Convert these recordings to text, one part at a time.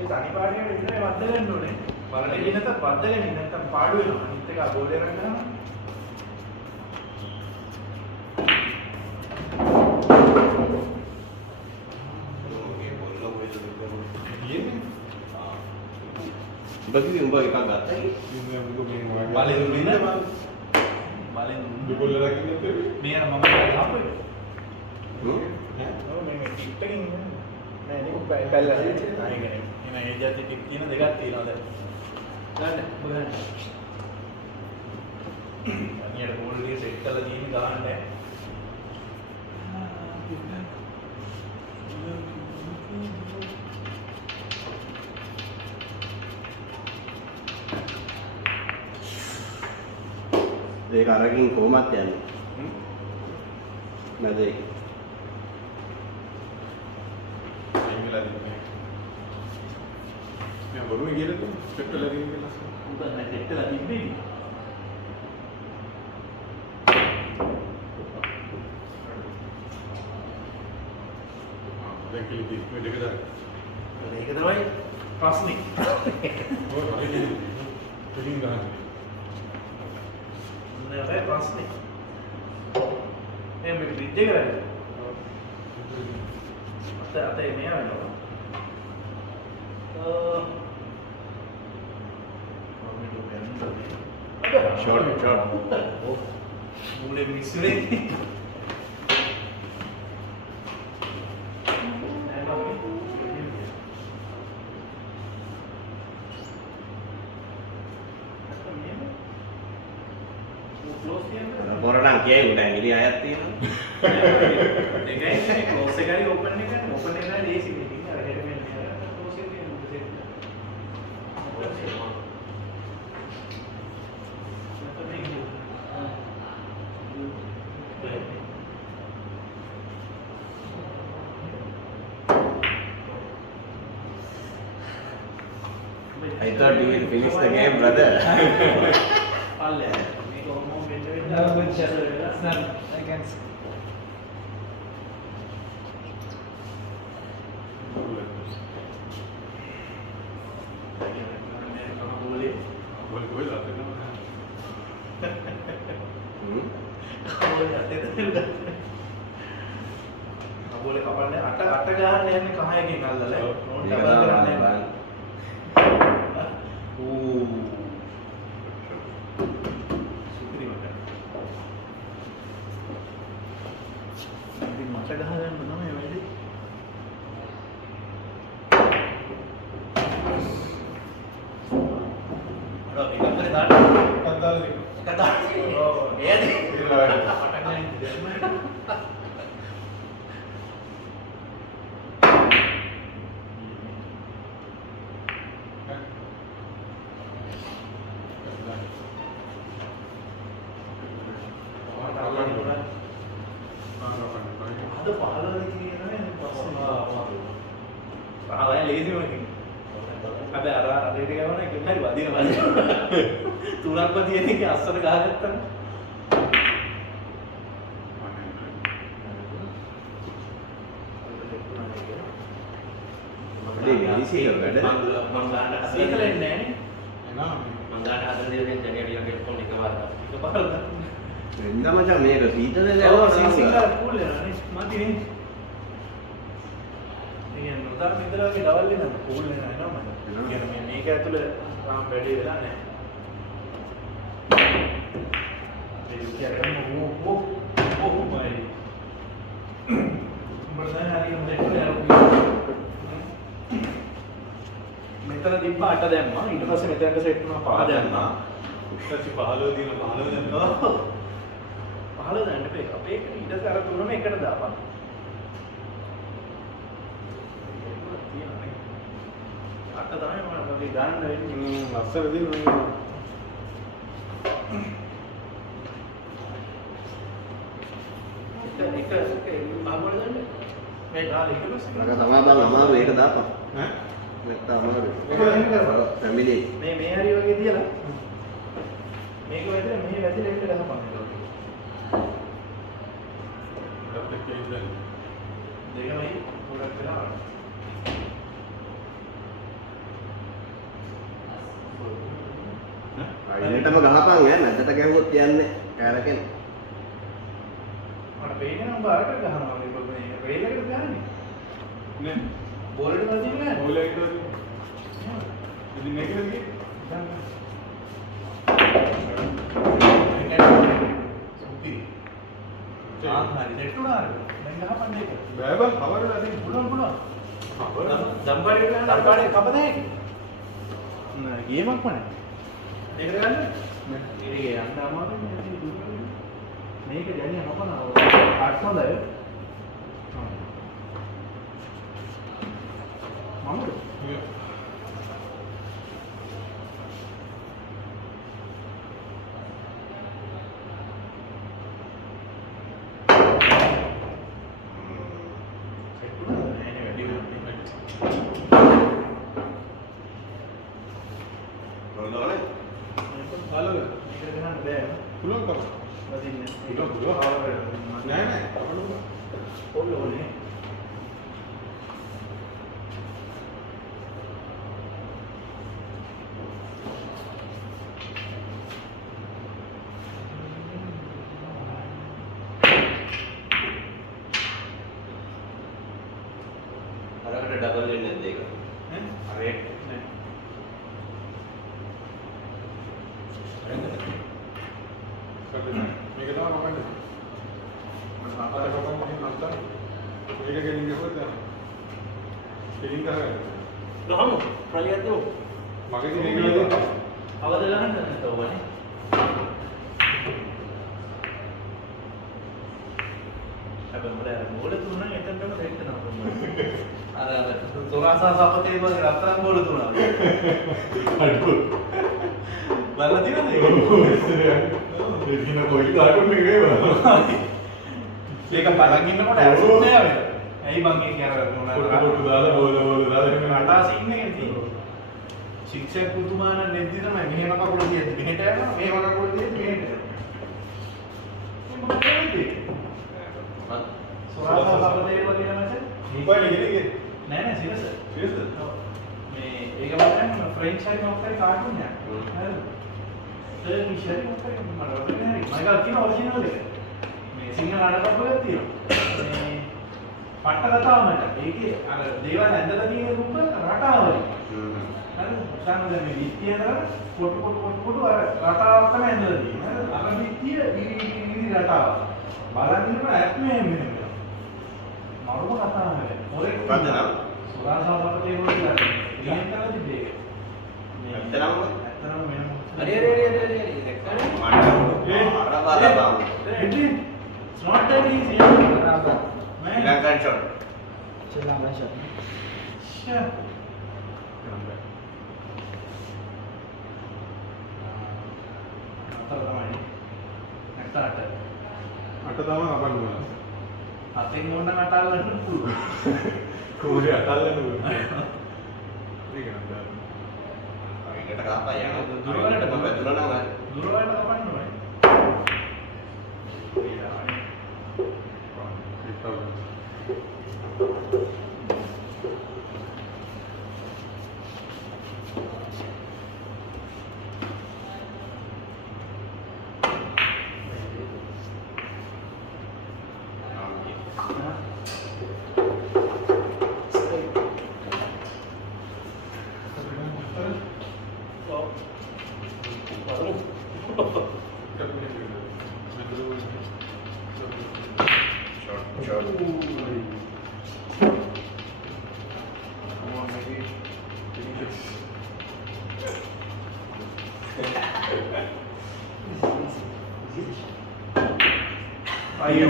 ඒ තනි පාඩේ විතරයි වද්ද ගන්න ඕනේ. බලන්න ඉන්නේ නැත්නම් වද්ද ගන්නේ නැත්නම් පාඩු වෙනවා. අනිත් එක බෝලේ රන් ගන්නවා. bagi dia bagi kagak balik dulu ini balik dulu lagi nanti ini yang mama lagi apa itu oh memang kita ini nah ini pala nah ini jadi tip ini dekat ini ada bukan ini ada bol dia set lagi ini kawan deh ඒක අරකින් කොහොමද යන්නේ? මැද ඒක. ඉංග්‍රීසියෙන් මේ. මම බොරුවේ කියලා දුන්න. පෙට්‍රල් ලගින් කියලා. උඹ නැට්ටලා තිබ්බේ. දැන් කිලි මේ දෙක දාන්න. ඒක තමයි ප්‍රශ්නේ. ඔය හරියට දෙකින් ගන්න. නෑ ප්‍රශ්නේ. මේ බ්‍රිජ් එක කරන්නේ. අත මේ යනවා. ෂොට් මුලේ මිස්නේ. පොරණම් කියයි උඩ ඇඟිලි අයත් තියෙනවා. ඒකයි ක්ලෝස් එකයි ඕපන් එකයි ඕපන් එකයි ලේසි මේකින් අර හෙඩ් මෙන් නේද ක්ලෝස් එකේ I thought you will finish the game, brother. Allah. Make a home window. No, good shot. Snap. I can see. बोल कोई जाते ना boleh kapan ya? Atta gahane yanne kaha එකකින් අල්ලලා නෝන් ඩබල් කරන්නේ නැහැ. සුපිරි මට. ඉතින් මට ගහ ගන්න තමයි වැඩි. අර එකක් කරේ දාන්න. කතාල දෙක කතා. ඔව්. එයනේ. පටන් ගන්න ඉතින්. ada pahala di sini kan pahala yang lazy mungkin ada arah ini kan mana kita di badi nama tulang badi ini ke asal kaget kan Ini isi kalau ada. sih kalian nih එනවා mangga ada dia yang jadi dia yang phone dikeluarkan එන්න මචං මේක සීතලද oh singgah cool ya nih mati nih ini nutar mindra ke dawal nih cool nih na mana කියන මේ මේක ඇතුළ තාම වැඩි වෙලා නැහැ ඒක කියන්නේ ඕ මයි උඹලා හරි මෙතන තිබ්බ 8 දැම්මා ඊට පස්සේ මෙතනට සෙට් වුණා 5 දැම්මා ඊට පස්සේ 15 දින 15 දැම්මා 15 දැන්න බෑ අපේ එකට ඊට පස්සේ අර තුනම එකට දාපන් අට තමයි මම ගන්න වෙන්නේ ලස්සන දින එක ආවල ගන්න මේ ඩාල එක පස්සේ මම තමා බං අමාරු ඒක දාපන්. ඈ නැත්නම් අමාරු. ඒක එහෙම කරපන්. ෆැමිලි. මේ හරි වගේ තියලා මේක වැදිලා මෙහෙ වැදිලා එන්න ගහපන් අපිට කියන්නේ දෙකමයි පොඩක් වෙලා අයිනටම ගහපන් ඈ මැදට ගැහුවොත් යන්නේ කෑරකෙන්. මට පේන්නේ නම් බාරකට ගහනවා මේ රේල් එකට ගහන්නේ. නේ බෝලෙට වදින්නේ නැහැ. බෝල් එකට ඉතින් මේකද ගියේ සුපි. ආ හරි සෙට් උනාද? දැන් ගහපන් දෙක. බෑ බෑ කවරද අදින් පුළුවන්. කවර දම්පාඩේ කපදේ. නෑ ගේමක් මනේ. මේකට ගන්න. මේක යන්න අමාරුයි. මේක දැනිය මොකනව? අත් හොඳයි. මමුද? පුළුවන් කම නෑ නෑ ඕනේ. අරකට ඩබල් වෙන්නේ නැද්ද ඒක? අර ඒක නෑ. මේක තමයි මකන්නේ මම සාපාර කපන්න ගිහින් නැත්තම් මේක ගෙලින් ගියොත් යනවා ගෙලින් ගහගන්න ගහමු. try එකක් දෙමු. මගේ ඉතින් මේක නේද අවද ගන්න නැත්නම් ඕනේ. හැබැයි මොකද බෝල තුන නම් එතනටම සෙට් වෙනවා. අර තොරාසා සපතේ වගේ රත්තරන් බෝල තුන. අඩු බලලා තියෙනවද ඒක? එදින කොයි කාටුන් එකේ බලනවා ඒක බලන් ඉන්නකොට ඇසුත් නෑ වෙන. ඇයි මං ඒක අර පොටු දාලා බෝල දාලා එහෙම නටා සිං එකේ තියෙන්නේ. ශික්ෂක පුතුමාන නෙද්දි තමයි මෙහෙම කකුල තියෙද්දි මෙහෙට යනවා මෙහෙම කකුල තියෙද්දි මෙහෙට යනවා. මොකද වෙන්නේ? සොරාසා සපතේ වගේ නේද? මොකයි ඉන්නේ නෑ නෑ සිරස. සිරස? මේ ඒක බලන්න ෆ්‍රෙන්ච් හරි මොකක් හරි කාටුන් එකක්. හ්ම්. හරිද? ටර්කිෂ් හරි මොකක් හරි මම ඔතන හරි මම ගාව තියෙන ඔරිජිනල් එක. මේ සිංහල අඩකප්පලක් තියෙනවා. මේ පට්ට කතාව මට. ඒකේ අර දේවල් ඇඳලා තියෙන රූප රටාව වගේ. හරිද? උදාහරණ දැන් මේ විත්තියන කොටු අර රටාවක් තමයි ඇඳලා තියෙන්නේ. හරිද? අර විත්තිය ඉරි රටාව. බලන් ඉන්නකොට ඇත්ම මෙහෙම. මරුම කතාව නේද? මොරේ මොකද්ද නම? සොරාසා සපතේ වගේ ඉතින් ඉතින් කරලා තිබ්බේ. ඇත්තනම ඇත්තටම වෙන මොකක්ද? මට Smart time is here. Lankan shot Chilanga shot. Sure. අතර තමයි. නැත්ත අට. අට තමයි අපන්න ඕන අතෙන් ඕන නම් අටල්ලන්න පුළුවන්. කොහොමද අතල්ලන්න ඕන ඒක නම් බෑ ඒකට කාපා යන දුර වලට මම දුර නම් හරි දුර වලට කපන්න ඕනේ. Ayo.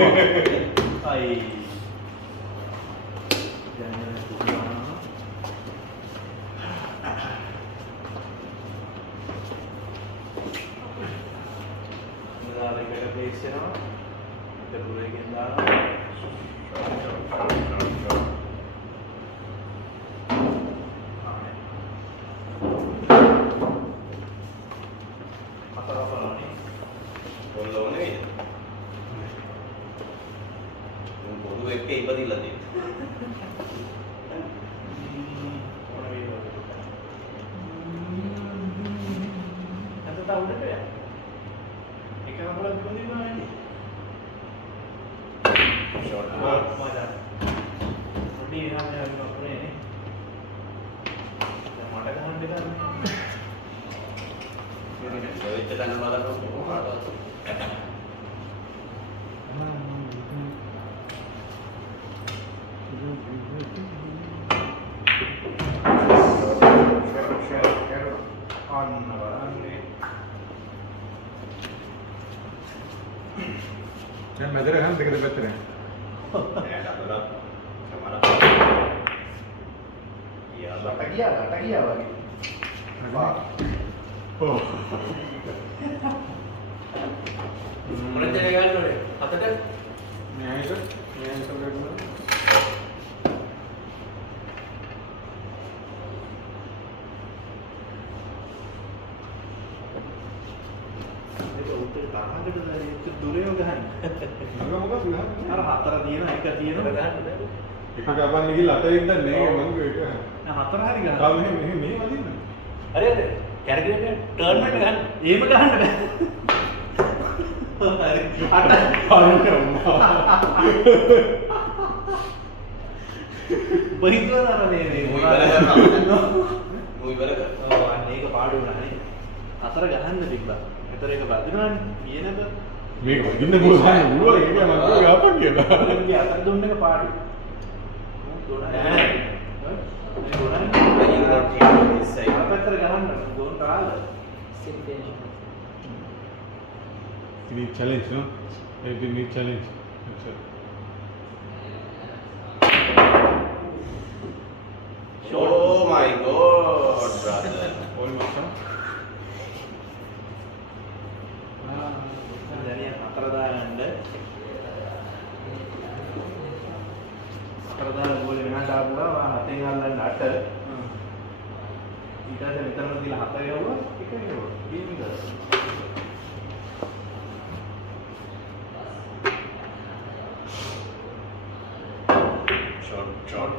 Ay. Jangan lupa. Mula kita base na. Kita boleh kita. Apa ni? පොල්ලෝ නෙවෙයි පොළු එක්ක ඉපදිලා තියෙනවා තා උඩට යන්න. එක කකුලක් බිඳිනවා නේ. ෂොට් මචං. පොඩි එහාම යනවා පුනේ නේ. දැන් මට ගහන්න දෙන්න. වෙච්ච තැන බලනකොට කොහොමද? අන්න බලන්නේ. දැන් මැදට ගහන්න දෙකද පැත්තට. එයාට අදලා සමහර යාලා රට ගියා වගේ. ඔව්. මොනද ගන්න ඕනේ? හතට න්යායට ලැබුණා. ඒක උත්තර තරහකට ඒක දුරේව ගහන්න. මොකද ගහන්නේ? අර හතර තියෙන එක තියෙනවා ගහන්න බෑ. එක ගබන් ගිහලා අතෙන් දැන්නේ මං ඒක. හතර හරි ගහන්න. තාම මේ වදින්න. අර කැරකිරේ ටර්න් එකට ගහන්න. එහෙම ගහන්න බෑ. අට බහිතුවද අර මේ මුයි බල කරනවා. මුයි බල කරනවා. ඔව් අන්න ඒක පාඩු වුණානේ. හතර ගහන්න තිබ්බා. ඒතර ඒක වදිනවනේ. ගියේ නැද? මේක වදින්න පුළුවන් ඌව ඒක මං ගාපන් කියලා. මගේ අතර දුන්න එක පාඩු. ගොඩනැගිලි. මේ When you ගොඩනැගිලි. got here this side. අපතර ගහන්න ගොන් තාල. You need challenge, no? Maybe you need challenge. That's it. Oh my god, brother. Almost, huh? දැන් හතර දාගන්න. හතර දාලා ගෝලේ මෙහාට ආපුවා හතෙන් අල්ලන්න 8. ඊට පස්සේ මෙතනම දීලා 7 යවුවා එක යවුවා. ගේම් එක. Short.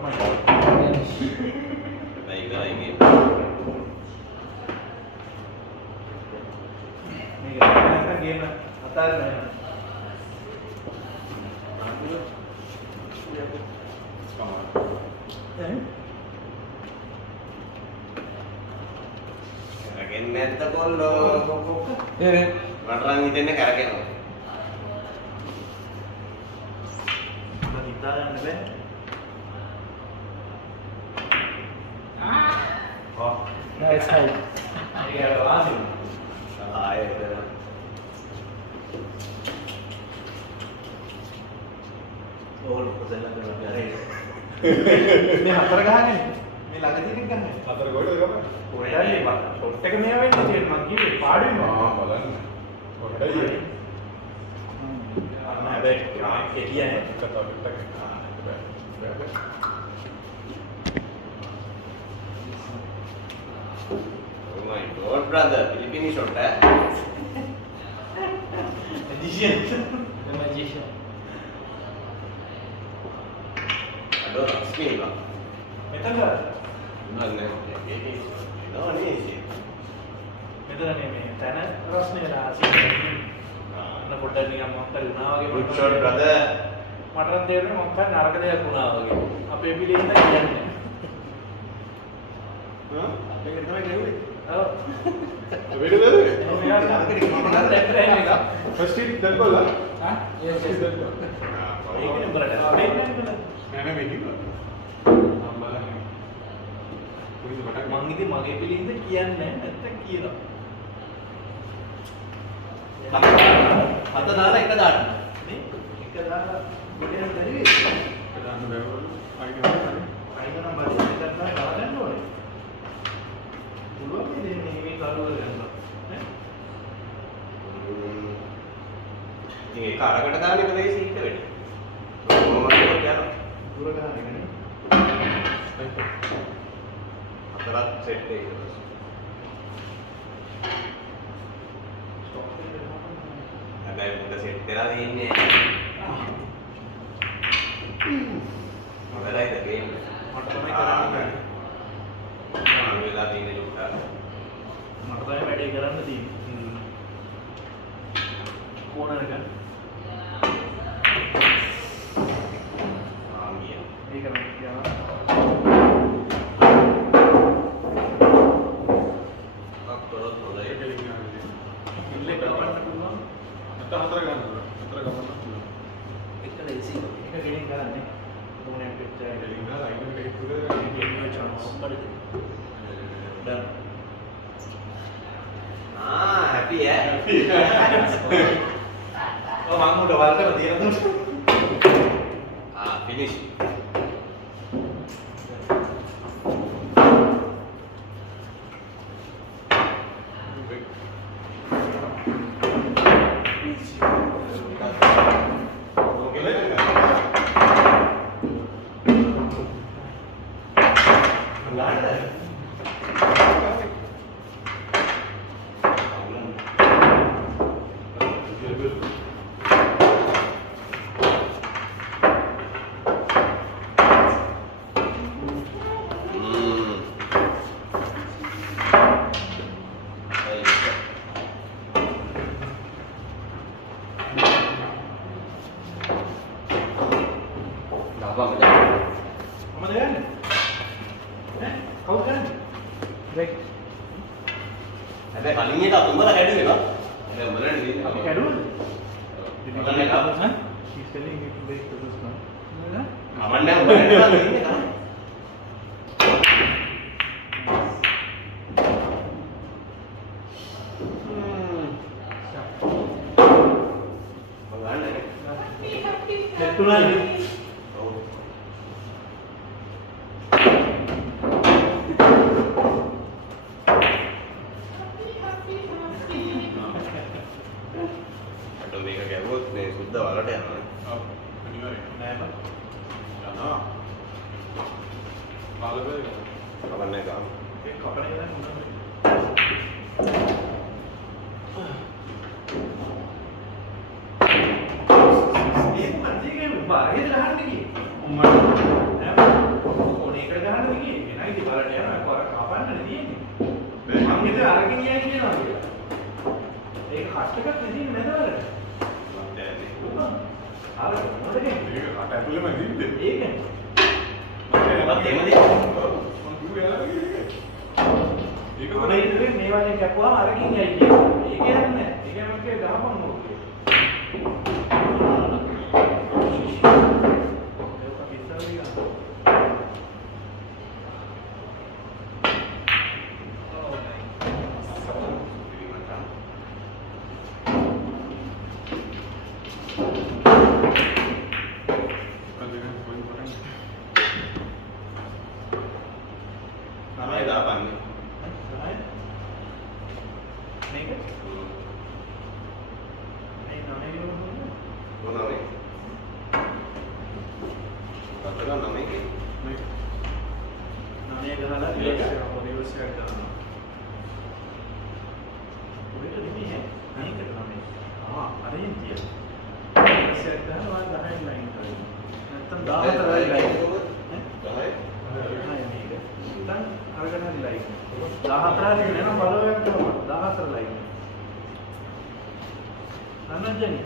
Like that again. මේක නැත්නම් ගේම අතාරින්න වෙනවා. Again නැද්ද කොල්ලෝ? මට නම් හිතෙන්නේ කරකිනවා. මම හිතා ගන්න බෑ. That's right. ඒක වාසි. ආයෙත් ඕල් කොසෙල්ලා කරලා හරි. මේ හතර ගහන්නේ. මේ ළඟ තියෙන එක ගන්න. අතර ගොඩද ගබන්? ඔයලානේ ෂොට් එක මෙයා වෙන්නේ තියෙන මං කිව්වේ පාඩුවේ ආ බලන්න. ඔටයි. අන්න හැබැයි ඒ කියන්නේ කතා පිටක. බෑ. Oh my god, brother. Philippine shot eh? magician. The magician. Aduh, resmi bang. මෙතන ගන්න. Mana? Ini. No, ini. මෙතන මේ තන රස්නේ රාසිය. අන්න පොඩ්ඩක් නිකන් මොකක් හරි වුණා වගේ Good shot, brother. මටත් තේරෙන්නේ මොකක් හරි නරක දෙයක් වුණා වගේ. අපේ පිළේ ඉඳන් කියන්නේ. Huh? Ini kita lagi. ඔව්. වෙරදද? මෙයා නරකට මොනවද දැක්කේ එක. ෆස්ට් හිට් දැක්කලා? හා? Yes, yes. ඒකනේ උඹලට. නෑ නෑ මේ කිව්වා. ආ බලන්න. කොහෙද මට මං ඉතින් මගේ පිළින්ද කියන්නේ නැත්තම් කියනවා. හත දාලා එක දාන්න. නේ? එක දාලා ගොඩේ හරි. දාන්න බෑ. අයිනේ. අයින නම් බඩේ දෙකක් තමයි ගලන්න ඕනේ. පුළුවන් දෙන්නේ මේ කරුවල ගන්නවා. නේ? Ini karena kita kali pada isi itu ini. Mau masuk ke dalam. දුර ගන්න එකනේ. Antara set deh itu. Stop එක ගන්න. Ada yang udah set terang ini. Ada itu game. මට තමයි කරන්න බැහැ. Alhamdulillah ini juga. මට තමයි වැඩේ කරන්න තියෙන්නේ. කෝනර් එක. ආමිය. ඒක නම් කියනවා. අක්කරොත් හොඳයි. කෙලින් ගන්න. ඉල්ලේ කවන්න පුළුවන්. නැත්නම් හතර ගන්න. හතර ගන්න පුළුවන්. එක ලේසි. එක ගෙලින් කරන්නේ. කෝනර් පිට්ටා කෙලින් ගන්න අයින් එක ඉතුරු give you a chance. Done. Ah, happy ya? Oh, මම උඩ වලට තියෙනවා. Ah, finish. Apa macam? මොකද ගන්නේ? ඈ කවුද ගන්නේ? Break. Ada kalinya tak umbala kadu ya? Ada umbala ni. අපි කැඩුවද? Umbala ni apa? She's telling me to break the rules now. නේද? Aman dah umbala ni lah ini kan? Bagaimana ni? දෙතුනයි. Oh. Aduh, mereka gabut nih sudah walau deh. ඔව්. අනිවාර්යයෙන්. නෑ බං. යනවා. පාලබේ. Kapan naik kamu? ඒ කපන එක දැන් මොනවද? ඒක මන්දිගේ බාහිර ගහන්න ගියේ. උම්මඩ. ඕනේකට ගහන්න ගියේ. එනයි ඉතින් බලන්න යනවා. කොර කපන්නනේ තියෙන්නේ. මම හිතුවේ අරගෙන යයි කියනවා කියලා. ඒක කට් එකක් නෙදින්නේ නේද වලට? Nanti ni. අර මොකද කියන්නේ? ඒක කට ඇතුළෙම නිද්දේ. ඒකනේ. Nanti ni. මම කිව්වේ යාළුවා ඒක. ඒක මොනේ ඉන්නේ මේ වගේ කැපුවාම අරකින් යයි කියනවා. ඒක යන්නේ නැහැ. ඒක නම් කිය ගහපන් මොකද? Namanya apa ni? මේක මේ නමේ Mana ni? Katakan nama ni. නමේ ගහලා රිවර්ස් එකක් දානවා. ඔබට දෙන්නේ මේකට නමේ. අරින් තිය. රිවර්ස් එකක් දානවා 10 ලයින් කරේ. නැත්තම් 14 ලයින්. Dah. මේක. දැන් අරගෙන හරි ලයින්. 14 හරි නේද බලවයක් කරනවා. 14 ලයින්. අනන්ජනි.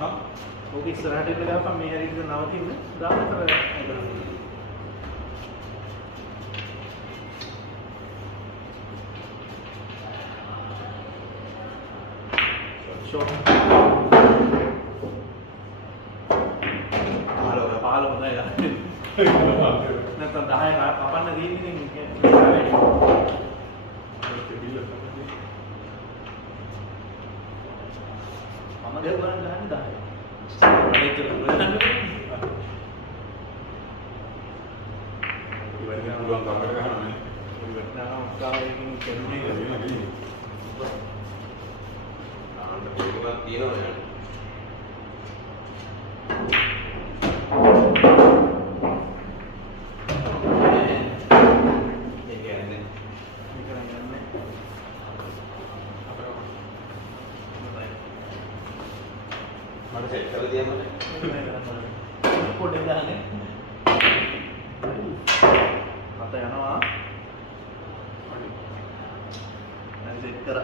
හා ඔක ඉස්සරහට ඉන්න ගාපන් මේ හැරි ඉඳන් නවතින්න 14 කරනවා. ෂෝට්. Halo. 15 හොඳයි ගන්න. නැත්තම් 10 කපන්න ගිහින් ඉතින් මම දෙව ගන්න ගහන්නේ 10. අනේ චර ගන්න. ඉවරද පුළුවන් කමකට ගහනවා නේ. ඉවරනම් කායකින් කෙරුනේ ඒක Anda boleh tiada ya. Ini ada. කරන්නේ. Mana saya kalau dia mana? පොඩ්ඩක් දාන්නේ. අත යනවා. දැන් කරා.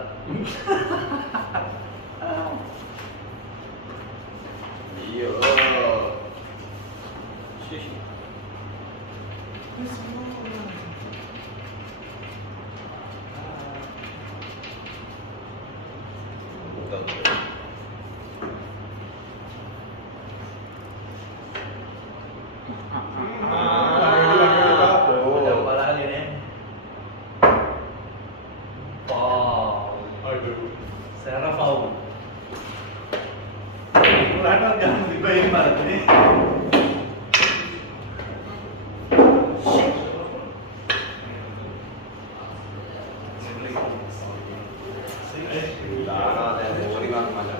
අයියෝ. ශිෂ්‍ය. Udah balakin ya. Wow. Aduh. Sarah foul. Kurang jangan dibayar malah ini. දානවා දැන් ඕරිමක් මට.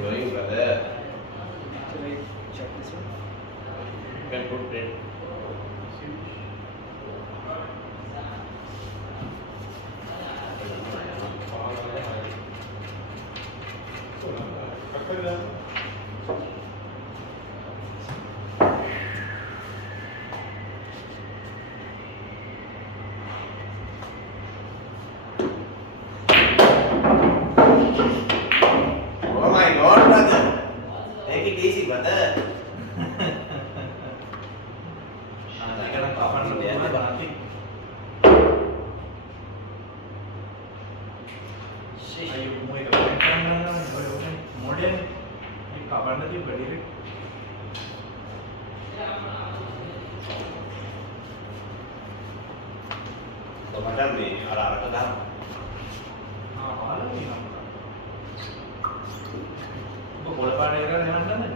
Going brother. Should I check this one? You can put it. Oh my God, brother. Take it easy, brother. Sekarang kapan dia nanti? Ayo mulai kapan? Modern. Ini kapan nanti berdiri? Macam ni, arah-arah ke dalam. Apa lagi? Kok boleh pada era dengan mana?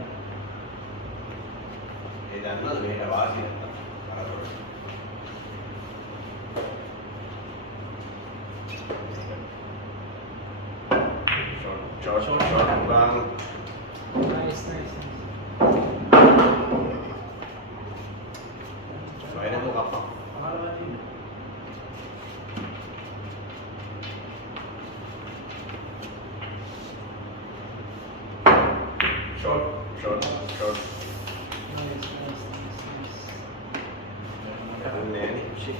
ඒ දන්නවද මෙහෙට වාසිය නැත්තම් කරදරයි. Short bang. Nice, nice. Soalnya tuh apa? Mahal banget ini. Short. Nice, nice, nice. Ini nih, shit.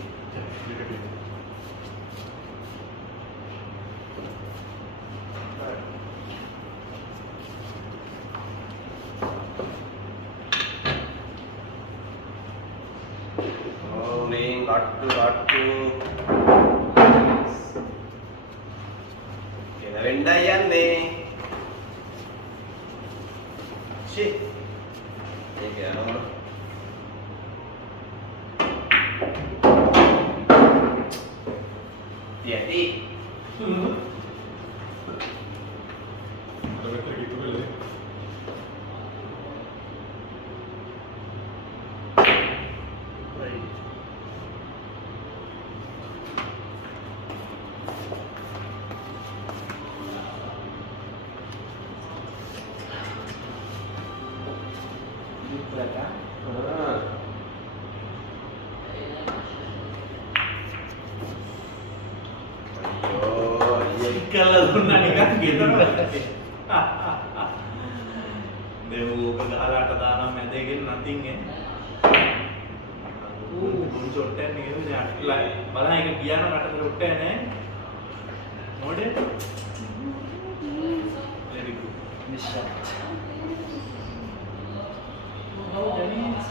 Rolling, cut. Kena vendayan nih. Shit. Ini kaya ano? Hati-hati. Ada betul gitu boleh. Di belakang. Ah. Ayo, iya. Kalau nani kan gitu. Dewu kegagalan tanam medekin nothing ya. චොට්ටන් නේද යట్లా බලන්න ඒක කියන රටට රොට්ටේ නේ මොඩේ very good Miss shot. how Dennis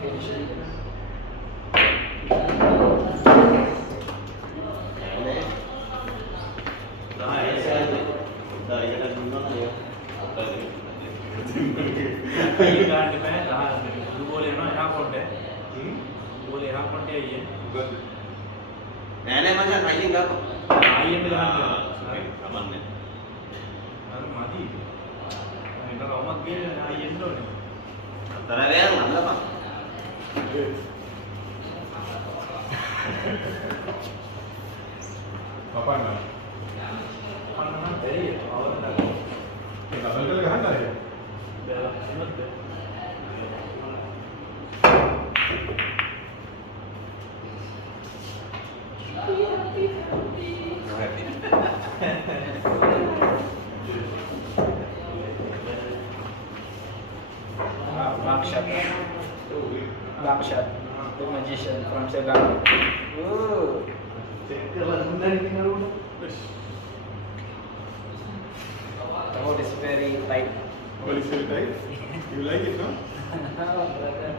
Finish it. Nenek macam main enggak kok? Aman nih. Antara yang mana pak? Apa enggak? Enggak balik ke sana ya? Sakshat, the magician from Sagam. Ooh. Check කරලා හොඳයි ඉතින් අරුණ. The hole is very tight. Well, it's very tight. You like it, no? Oh, brother.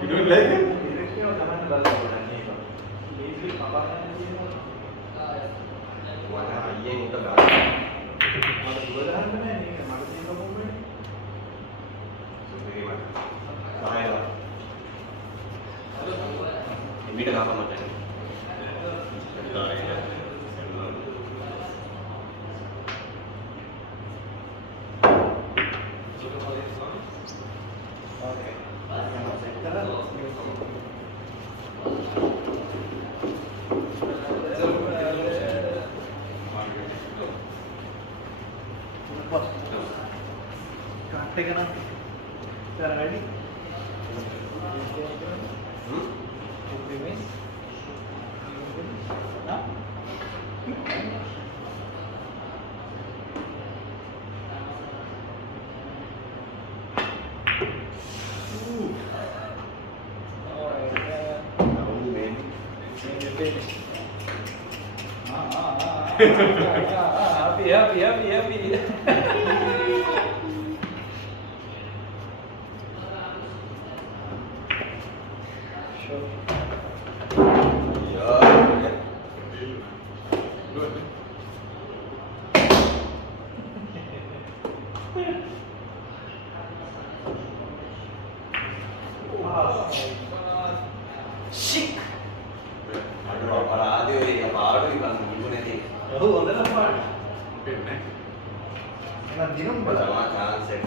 You don't like it? Electrical ගමන්න බලන්න ඕනේ මේක. Basic කපා ගන්න තියෙනවා. මට අයියෙන් උට ගන්න. මට දුර දාන්න බෑ මේක මට තියෙන මොකද? සුපිරි මට. බාහිර. එමිට ගාපම මට. Okay. සෙට් කරලා කාට් එක නම් ඉතර වැඩි. Huh? Oh, yeah. නවුන් මේ Finish. Happy. Sure. යා Good. Chic. අඩුව අපරාධය ඔය පාඩුයි මම නිකුණේදී. ඔව් හොඳට පාඩු. Okay, next. එහෙනම් දිනුම් බලන්න. බලවා chance එක.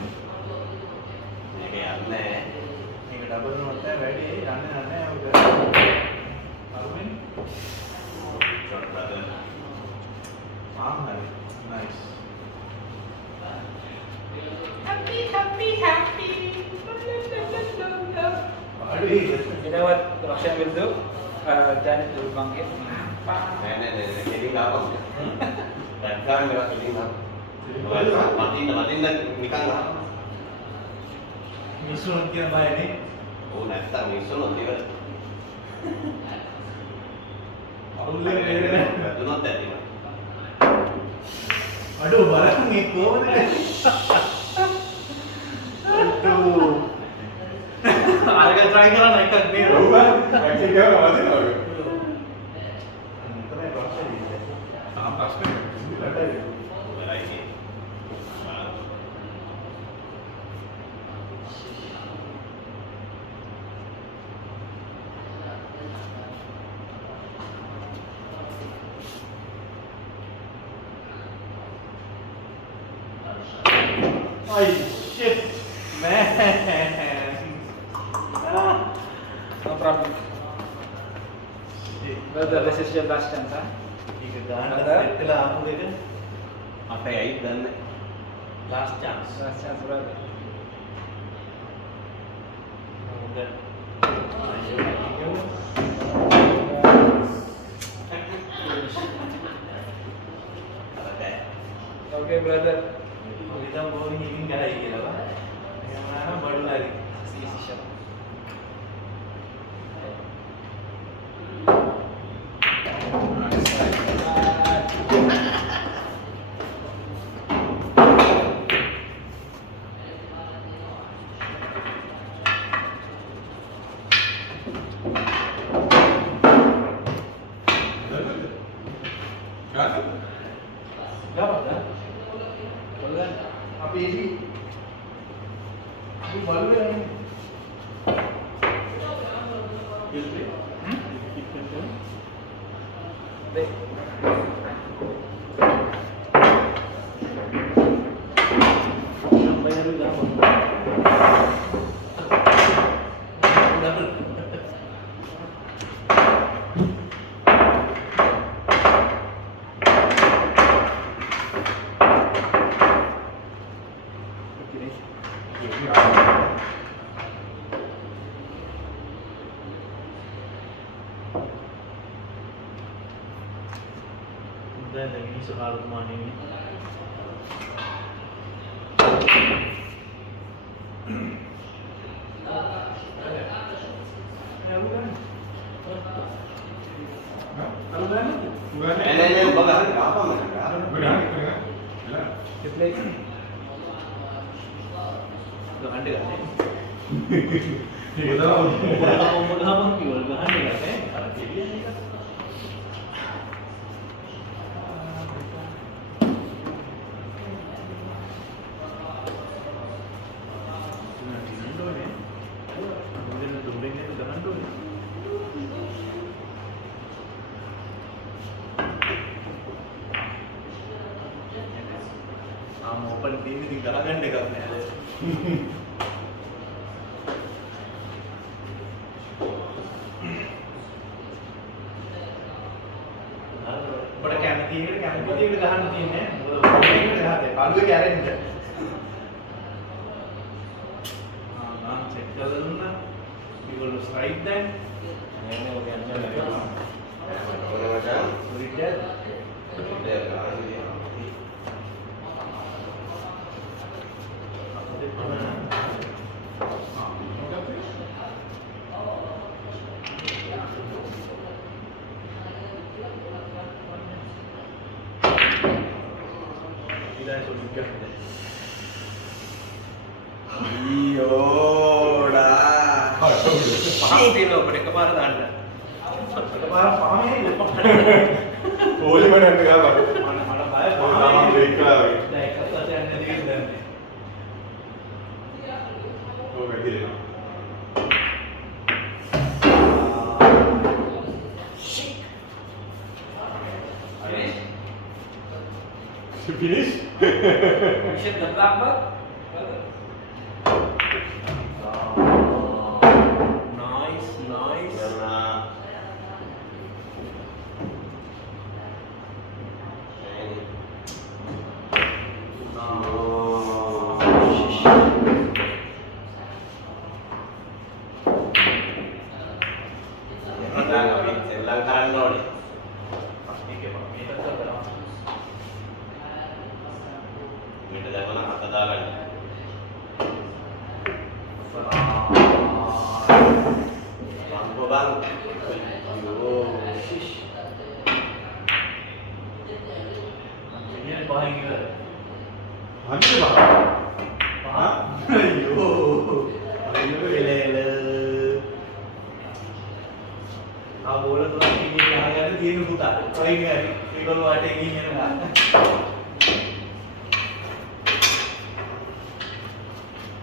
මේක යන්නේ මේක ඩබල් නෝට් එක වැඩි යන්නේ ඔක. අරුමින් shot brother. හරි. Nice. පාඩුයි. You know what Roshan will do? Turn it to Bangkit. නෑ කෙලින් ආපම්. දැන් ගන්න මේවා කෙලින් ආපම්. මතින්න නිකන් ආපම්. මිසුන් කියන බයනේ. ඕ නැත්තම් මිස්සුනොත් ඉවරයි. අවුල්ලේ නේද? වැදුනොත් ඇති නෑ. අඩෝ බලන්න මේ කොහොමද? අඩෝ. අරක try කරන්න එකක් නේ. ඔව්. Actually කරනවා වදිනවා. තමයි ප්‍රශ්නේ. තාම ප්‍රශ්නේ. රටේ. ඉවරයි නේ. Ay, shit, man. No problem. Brother, this is your last chance, huh? ඒක ගන්න සෙට් වෙලා ආපු එක අපේ ඇයි දන්නේ. last chance. Last chance, brother. හොඳ. Okay, brother. ඉතින් බෝලින් ඉමින් කරයි කියලා බා. එහෙම නම් බඩුලාරි. Easy shot. Got it? ගාවද? Well අපි ඉති. අපි බලුවේ යන්නේ. ඉස්ලි. Wait. bayar dah. Dan ini soal rumah ini. Triplets. ගහන්න ගන්නේ. ඒක තමයි. මොනවාම කිව්වද ගහන්න ගන්නේ. අර දෙවියන් එක. open team ඉතින් කරගන්න එකක් නෑ. ඔබට කැමති එකට කැමති විදිහට ගහන්න තියෙන්නේ නෑ. මොකද ඔබ මේකට ගහතේ කඩුවේ කැරෙන්න. නම් චෙක් කරලා දුන්නා. ඒගොල්ලෝ ස්ට්‍රයික් දැන්. Ini udah Boleh macam? සොරිට් දැන්. Dia kan dia. පහක් තියෙනවා අපිට එකපාර දාන්න. එකපාර පහම එන්නේ. ඕලි මනන්න ගාවා. මට බය ඔය තාම බ්‍රේක් කළා වගේ. දැන් එකක් වශයෙන් නැති වෙන්නේ දැන්. ඔය වැඩිලා. Finish? Shit, the black bug. Nice, nice. Karena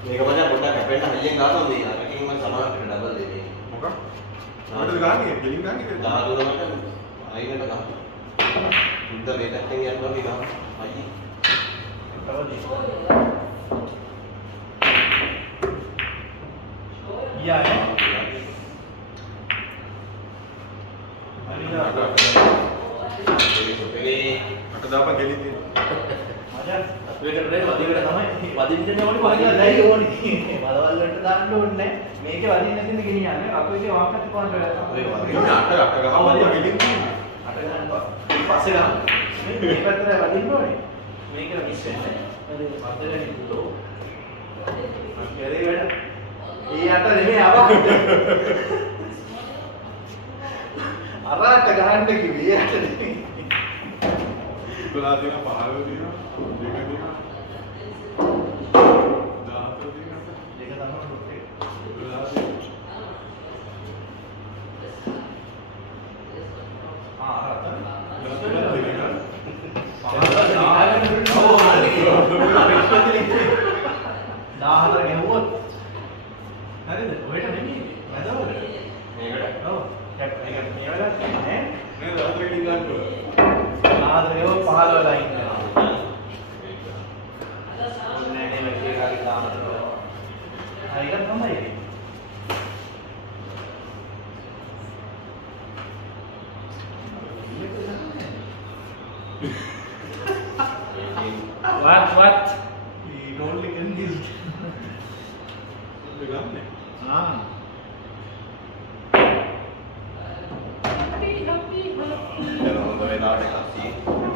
මේක මචං පොඩ්ඩක් කැපෙන්න හයියෙන් ගාපන් දෙන්න. අරකින් මම සමානකට ඩබල් දෙන්නේ. මොකක්? ආවද ගාන්නේ? ගෙලින් ගාන්නේ? 13 මට අයිනට ගන්න. උන්ට මේ පැත්තෙන් යනවා මේ ගාන. අයියේ. යා නේ. අට දාපන් ගෙලින් තියෙන. මචං අපේකට නේ වදිකට තමයි වදින්න ඕනේ කොහෙන්ද නැයි ඕනේ. බලවල් වලට දාන්න ඕනේ. මේකේ වදින්න නැතිද ගෙනියන්නේ. අපේ වාක්කත් පාන්න වෙලා. ඔය මේ අට ගහවල ගෙලින් තියෙන්නේ. අට ගන්නවා. පස්සේ ගන්න. මේ පැත්තට වදින්න ඕනේ. මේක මිස් වෙන්නේ. හරි වදගෙන ඉන්නෝ. මම කරේ වැඩ. ඒ අට නෙමෙයි ආවා. අරකට ගහන්න කිව්වේ ඒ අට නෙමෙයි. 12 දින 15 දින දෙක දින 14 දින දෙක තමයි රුත් එක. 12 දින හරිද? ඔයට නෙමෙයි. මැදවල. මේකට ඔව්. කැප් එක මේ වෙලාවට තියෙන්නේ. මේ රාත්‍රී ගෙලින් ගන්න. ආදරේව 15 ලා ඉන්නවා. නෑ නේ මේ කාගේ තාමතර. හරියට තමයි. What? He totally confused. ගන්නේ. Ah. දැන් හොඳ වෙලාවට එකක් තියෙනවා.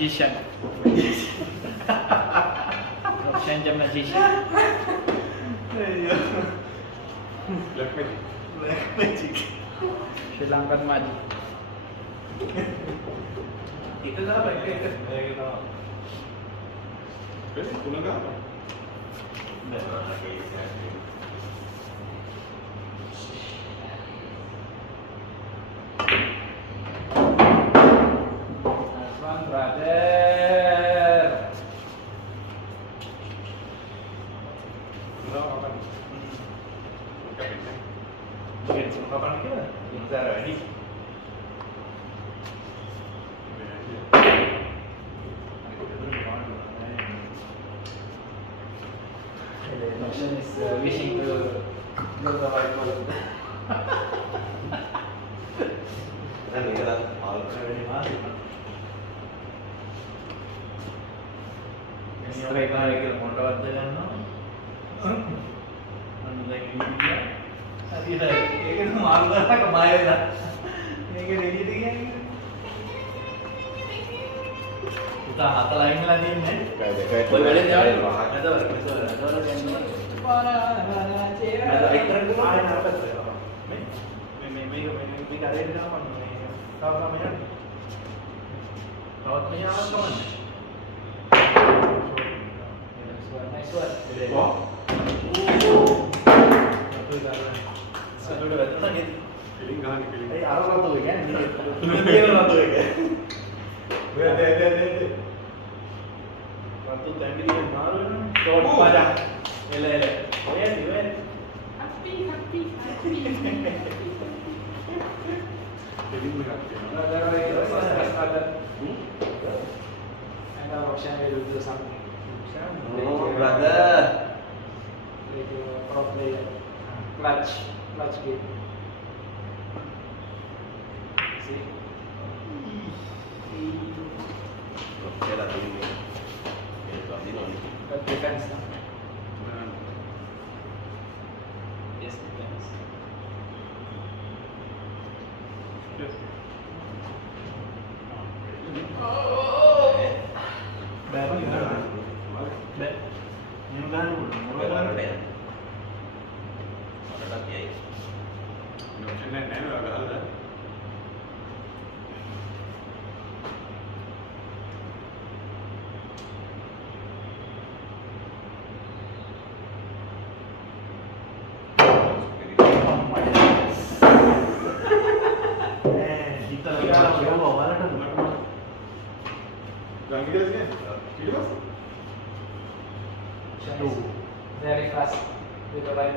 magician. Option je magician. Black magic. Black magic. Sri Lankan magic. Itu apa? Itu. Pulang ke apa? Nice one, brother. Pulang kapan? Kapan? Mungkin kapan kita? Kita ready. The option is wishing to go to white world. Kan ini kan Ready masuk. Straight hari kita mau dapat dengan no. Anu lagi dia. Tadi dah, ini kan malu lah kebayar dah. Ini kan ini dia. Kita hata lain lagi ni. boleh Ada actor tu ada apa tu? Me ada di apa? Tahu sama ya? Tahu tu ya apa kawan? Nice one. Wah. Satu dua tu lagi. Feeling kah ni feeling? Arah lah tu kan? Dia lah tu kan? Deh. Waktu tadi dia malu kan? Short pada. Ele. Wait. Feeling merah. And our option will do something. Oh, brother. Like pro player. Clutch game. See? Saya dah tahu ni. Ini non. But defense now. Yes, defense. Baru ni kan? Ni kan? Berapa dia? Ada tak ya? Option ni agak ada. Kita lagi ada bawa mana tu? Jangan kita sini. Kita mas. Option is very fast with the line.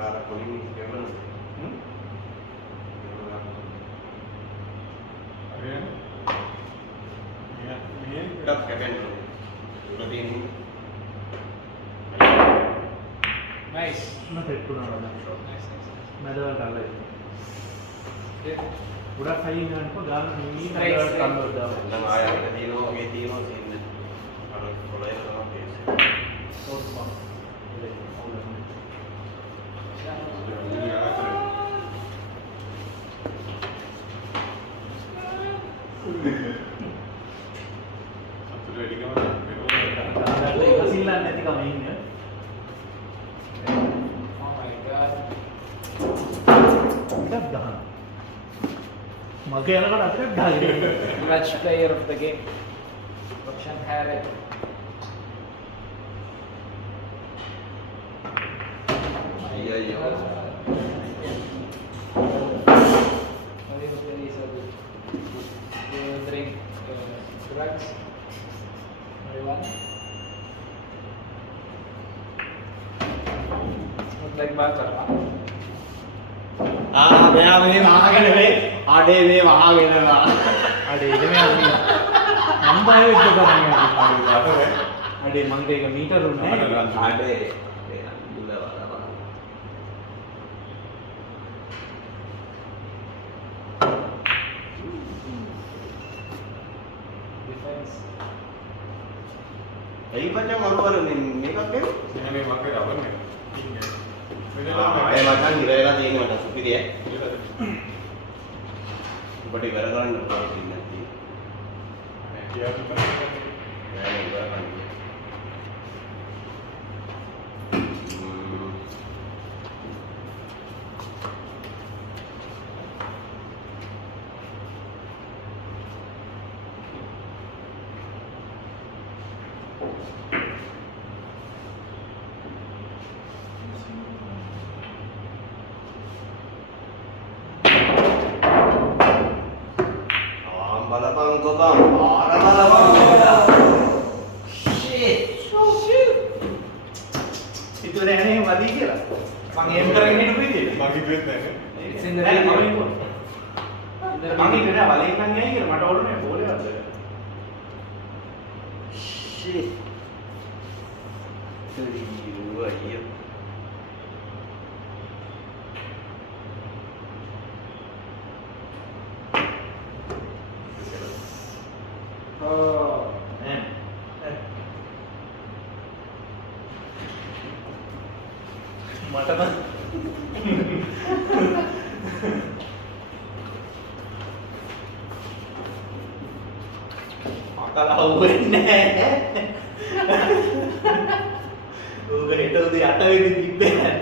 Ada kuning ni memang. Ada. Ni. Kat kapan tu? Berarti ini. Nice. Mana peట్టుకున్నాడు అన్న? మెదడు కాలే. Udah kayu dengan kau dalam ini Straight. kalau dah. Nama ayah kita tino sini. Kalau itu sama Short ball. Boleh. Ini agak ada. Satu ready ke mana? Ada kesilan nanti kau main ya. Oh my god. Tidak dah. Mage anak kan tidak dah. Clutch player of the game. Option Harry. Iya. What is the reason? You drink drugs? Marijuana? It's like butter, huh? මෙයා මේ වහගෙන නේ. අඩේ මේ වහගෙනවා. Ada ini ni. Nampak itu kan ni. Ada mangga yang meter ni. අඩේ. ගුල වලවා. Defense. ඇයි පච්චන් අරුවර මේකක් නේ? Ini memang ke apa ni? Ini. ඒ මචං ඉර වෙලා තියෙන මට සුපිරිය. ඔබට ඉවර කරන්න පුළුවන් ඉන්නේ කියා දුන්නා. නෑ ඉවර කරන්න. බලපං කොබම් පාර බලපං Shit. itu nenek mati kira panggil kerang ini dulu dia මම කිව්වෙත් නැහැ. It's in the Nenek, video. panggil pun. In the panggil video. kena balik kan ni kira mata orang ni boleh ada shit aduh iya Oh. mata kan mata lau ni uga itu di atas itu di bed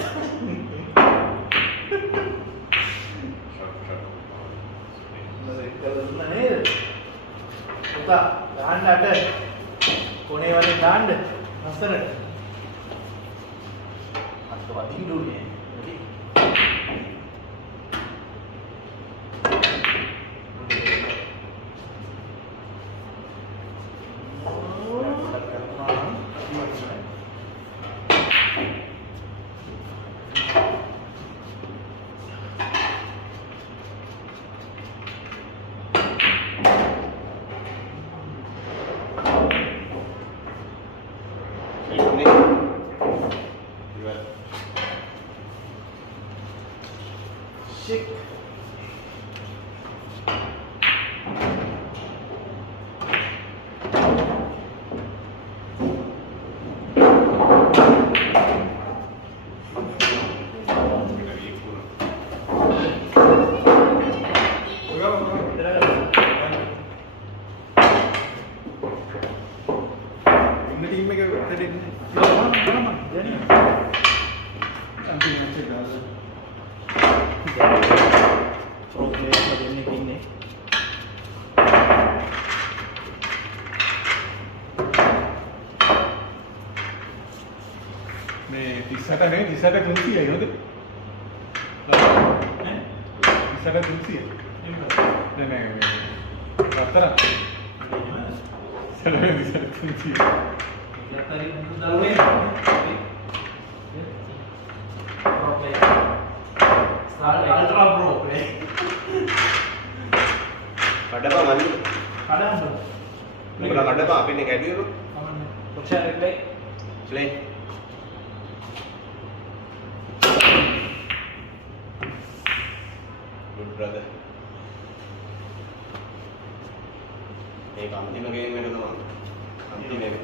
kalau mana kita dah ada kone wale dah ada master atau ading dulu ni okey ini shit ඉන්න team එක දෙන්නේ. jadi අන්තිම match එක දාලා. okey jadi ni මේ 38 නේ 38 300යි නේද? eh 38 300. නෑ නෑ මේ රත්තරන්. සැලවෙන් 38 300. lihat tadi itu dalam Pro player. Star player. ultra pro play කඩපන් අන්න kadang උඹලා කඩපන් අපි නේ කැඩුවේ Push replay. Play good brother මේක අන්තිම ගේම් එක තමයි අන්තිම එක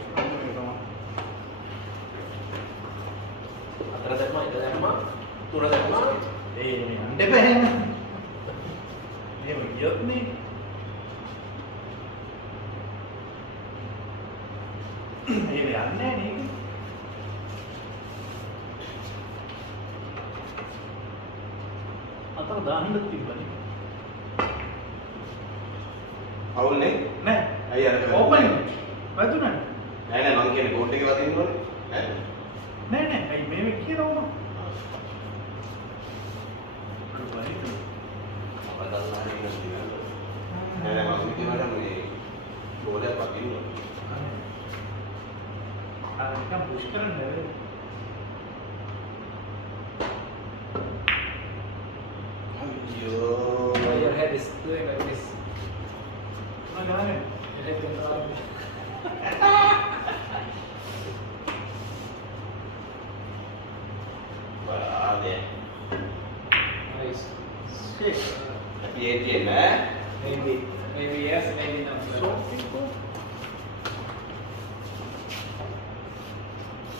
Atrás del mar, detrás del mar. Turun del mar. ini ande pengen ini begitu nih ini aneh nih atau dah anda tiba nih අවුල් නේ nah අයියා අර open betul kan නෑ නෑ මං කියන්නේ කෝට් එකේ වදින්න ඕනේ ඈ nah nah kayak meme kira orang berbalik අපතල් හරි ඉන්න නෑ නෑ මං හිතුවට මේ බෝලයක් වදින්න ඕනේ ada kan push keren deh අයියෝ Why your head is doing like this? mana mana Your head controlling me. බලාදේ Nice. shit අපි ඒ තියෙන්නේ Maybe. Maybe yes, maybe not. so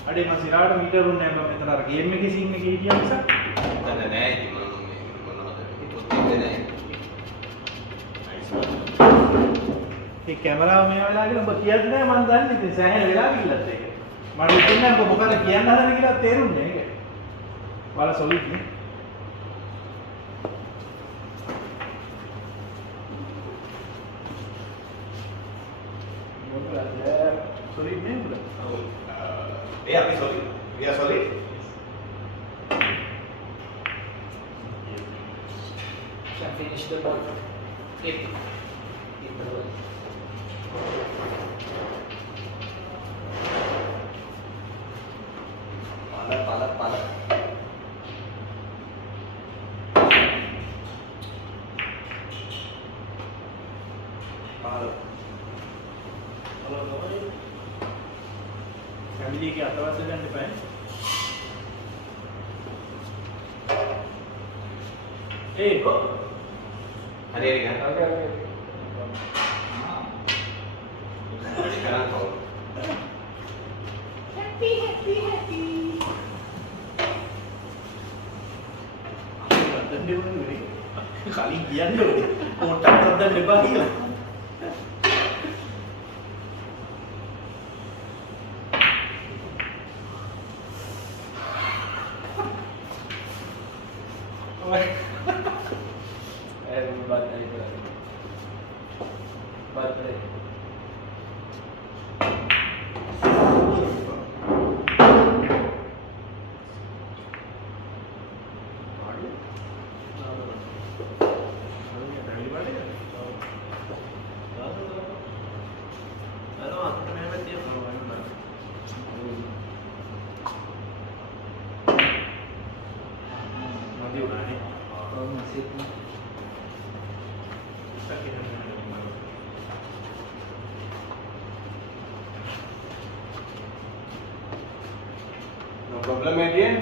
ada masih ada meter udah yang meter ada game nya sih ini kayak dia bisa නෑ නෑ ඉතින් මම මේ මොනවද හිතුවත් ඉන්නේ නෑ ඒ කැමරාව මේ වෙලාවේදී ඔබ කියත් නෑ මම දන්නේ ඉතින් සෑහෙන වෙලා ගිහිල්ලත් ඒක. මට හිතෙන්නේ ඔබ මොකද කියන්න හදන කියලා තේරුන්නේ ඒක. ඔයාලා සොලිඩ් නේ. සොලිඩ් නේ උඹ. ඒ අපි sorry. We are sorry. Can finish the ball. Keep the ball. Pala. Family के अथवा से करने पाए ए Hari kan? Okay. Sekarang kau. happy බන්දන්නේ වුණේ කලින් කියන්න ඕනේ පොට්ටක් කරන්න එපා කියලා No problem, Adrian.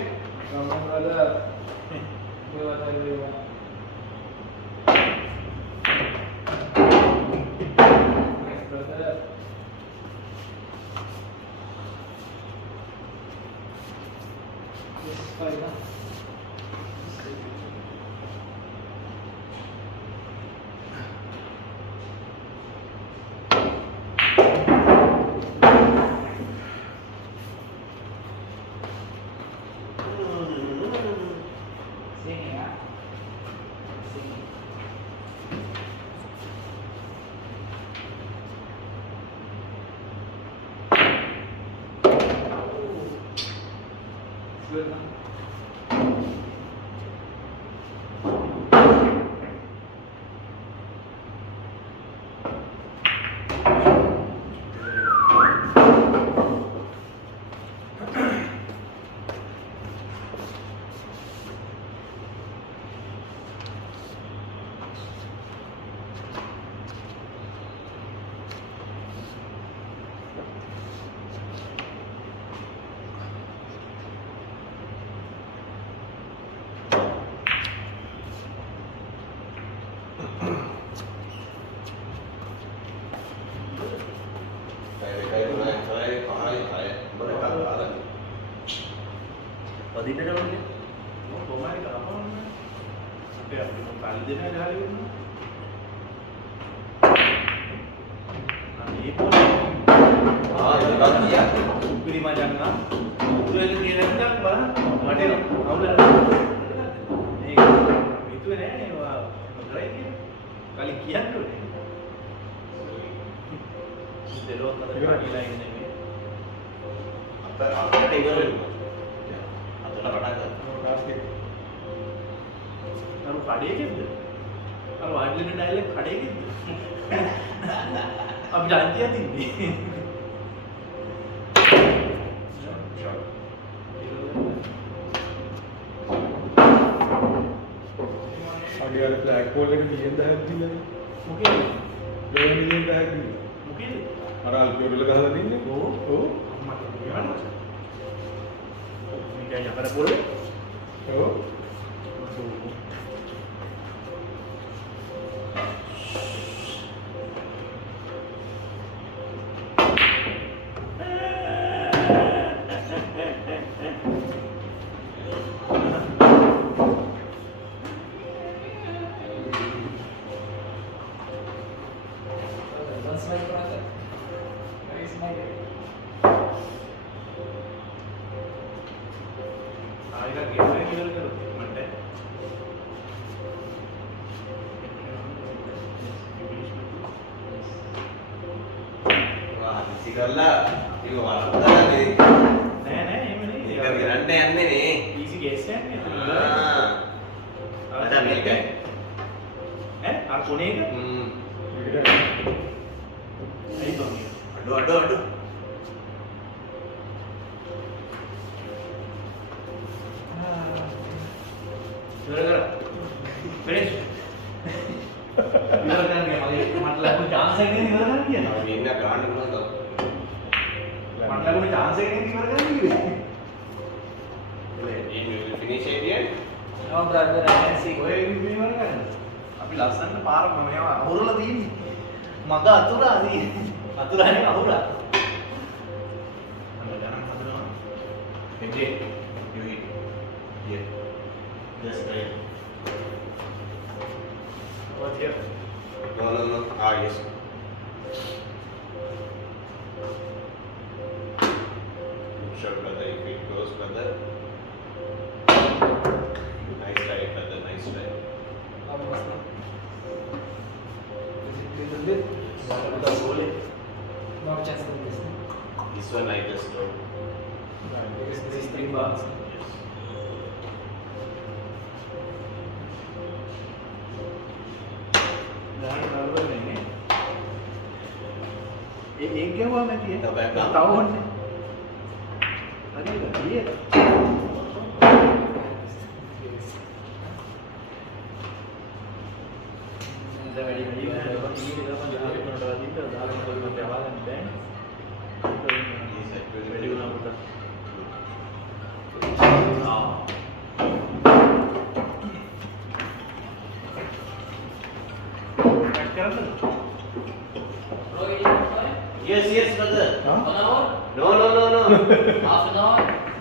පදින්නට ඕනේ. මොකද කොමාරි කරපවන්නේ. අපේ කල් දෙනා ගහලා ඉන්නවා. අනේ පොඩි. itu kan dia. උපිරි මචංගා. උතුරේ තියෙන එකක් බලන්න. වටේ අවුල. මේක විතුවේ නෑ නේ ඔයා. කරයි කියන්නේ. කලින් කියන්න ඕනේ. දෙලොත් අතර කාඩිලා ඉන්නේ මේ. Apa itu? Atau nak අර කඩේකෙන්ද? අර වාඩිලෙන ඩයලොග් කඩේකෙන්ද? අපිට අන්තිය තින්නේ. අගේ අර ෆ්ලැග් පෝල් එක දියෙන් දැහැක් දිලා. මොකේද? ලෝන් දියෙන් දැහැක් දිලා. මොකේද? අර අල්පියවල ගහලා තින්නේ. ඔව්. මට කියන්න. මේක යකඩ පොළේ. ඔව්. Once my ඒක ගෙවලා ඉවර කරොත් මට වah සිකල්ලා ඒක වරද්දානේ නෑ නෑ එහෙම නෙවෙයි ඒක ගරන්ට යන්නේ නේ ඊසි කේස් එකක් නේ අද මේක ඈ අර කොනේ එක ඇයි තෝන්නේ අඩු ඉවර කර ෆිනිෂ් ඉවර කරන්නේ මගේ මට ලැබුණ chance එක නේද ඉවර කරන්න කියන්නේ අපි ඉන්න ගාන්න මොනවද මට ලැබුණ chance එක නේද ඉවර කරන්න කිව්වේ you finish it yet No, brother, I can see. ඔය ඉවර කරන්න අපි ලස්සනට පාර මේවා අහුරලා තියෙන්නේ මග අතුරා තියෙන්නේ අතුරානේ අහුරා අන්න ගණන් හදනවා එජේ you hit here just right what here no yes good shot brother if it goes brother nice try brother nice try Almost. Is it little bit? the goal No chance for this. this one I just throw Because this is 3 bars. yes ගහන්න නරඹ වෙන්නේ ඒක ගාවා නැතිය තව එකක් ගන්න. තව ඕනේ හරිද ඊයේ The very ඊයේ තමයි දාලා මට අවගන්න බෑ yes actually වැඩි වුණා පුතා කට් කරන්නද Bro, you want time? yes brother 1 hour? no Half an hour?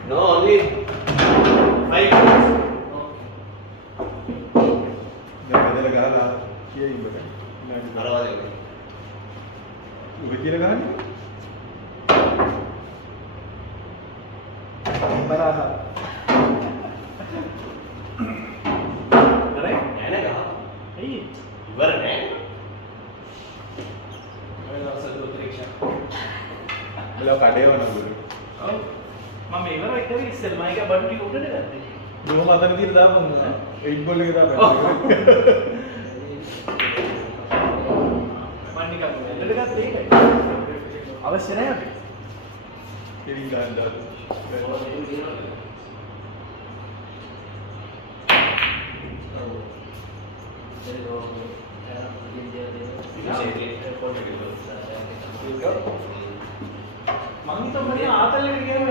no only 5 minutes Okay. දැන් බදල ගහලා කියේ ඉන්නක අරවාදේ ඔබ කියලා ගහන්නේ Baraha. කරේ නෑ නෑ ගහ ඇයි ඉවර නෑ I will also do trick. බල කඩේ වනවලු ඔව් මම ඉවරයි කරේ ඉස්සෙල් මම ඒක බඩු ටික උඩට ගත්තා දුව මතන තියලා දාපන් 8 බෝල් එක දාපන් මම නිකන් උඩට ගත්තා ඒකයි අවශ්‍ය නැහැ අපි කෙලින් ගන්න දාපන් මං හිතුවා මම ආතල් එකට ගියම